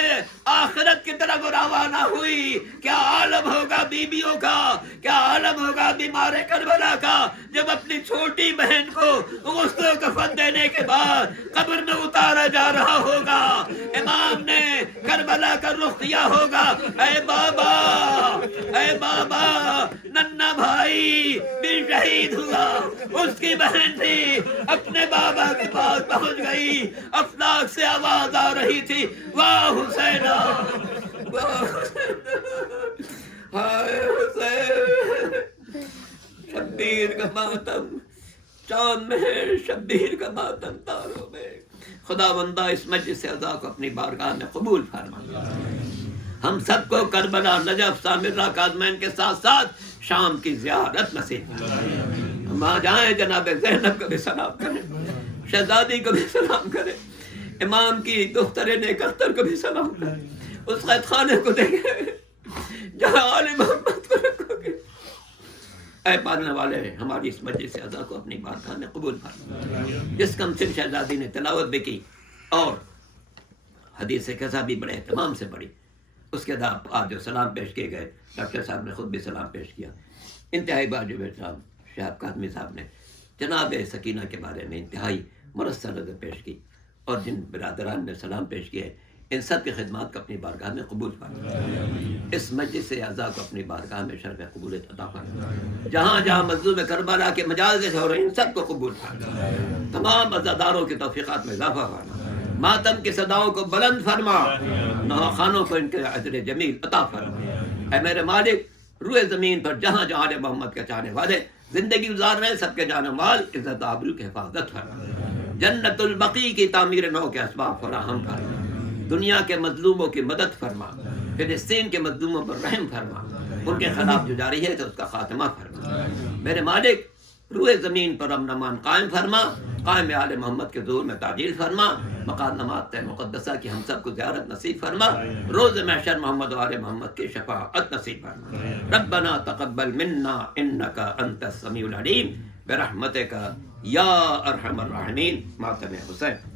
آخرت کی طرف روانہ ہوئی. کیا عالم ہوگا بیویوں کا، کیا عالم ہوگا بیمار کربلا کا جب اپنی چھوٹی بہن کو غسل و کفن دینے کے بعد قبر میں اتارا جا رہا ہوگا. امام نے کربلا کا رخ کیا ہوگا. اے بابا ننھا بھائی بھی شہید ہوا. اس کی بہن بھی اپنے بابا کے پاس پہنچ گئی. افلاک سے آواز آ رہی تھی، واہ حسین، ہائے حسین. شبیر کا ماتم چاند میں ہے، شبیر کا ماتم تاروں میں. خدا بندہ اس مجلس اعزا کو اپنی بارگاہ میں قبول فرما. ہم سب کو کربلا، نجف، سامرہ، کاظمین کے ساتھ ساتھ شام کی زیارت نصیب فرما. ہم آ جائیں جناب زینب کو بھی سلام کریں، شہزادی کو بھی سلام کریں، امام کی دختر نیک اختر کو بھی سلام کریں، اس قید خانے کو دیکھیں جہاں آل محمد کو رکھو گے. اے پالنے والے ہماری اس مجلس اعزا کو اپنی بارگاہ میں قبول فرما. جس کم سن شہزادی نے تلاوت بھی کی اور حدیث قصہ بھی بڑے اہتمام سے پڑھی، اس کے بعد آج جو سلام پیش کیے گئے ڈاکٹر صاحب نے خود بھی سلام پیش کیا. انتہائی واجب احترام شہاب کاظمی صاحب نے جناب سکینہ کے بارے میں انتہائی مرصع نظر پیش کی اور جن برادران نے سلام پیش کیے ان سب کی خدمات کو اپنی بارگاہ میں قبول فرما. اس مجلس اعزا کو اپنی بارگاہ میں شرف قبولیت عطا فرما. جہاں جہاں مظلوم کربلا کے مجالس ہو رہے ہیں ان سب کو قبول فرما. تمام عزاداروں کی توفیقات میں اضافہ فرما. ماتم کی صداؤں کو بلند فرما. نواخانوں کو ان کے اجر جمیل عطا فرما. اے میرے مالک، روئے زمین پر جہاں جہاں آل محمد کے چاہنے والے زندگی گزار رہے ہیں سب کے جان و مال عزت آبرو کی حفاظت فرما. جنت البقیع کی تعمیر نو کے اسباب فراہم فرما. دنیا کے مظلوموں کی مدد فرما. فلسطین کے مظلوموں پر رحم فرما. ان کے خلاف جو جاری ہے تو اس کا خاتمہ فرما. میرے مالک، روئے زمین پر امن امان قائم فرما. قائم آل محمد کے ظہور میں تعجیل فرما. مقدمات مقدسہ کی ہم سب کو زیارت نصیب فرما. روز محشر محمد و آل محمد کی شفاعت نصیب فرما. ربنا تقبل منا انک انت السمیع العلیم برحمتک یا ارحم الراحمین. ماتم حسین.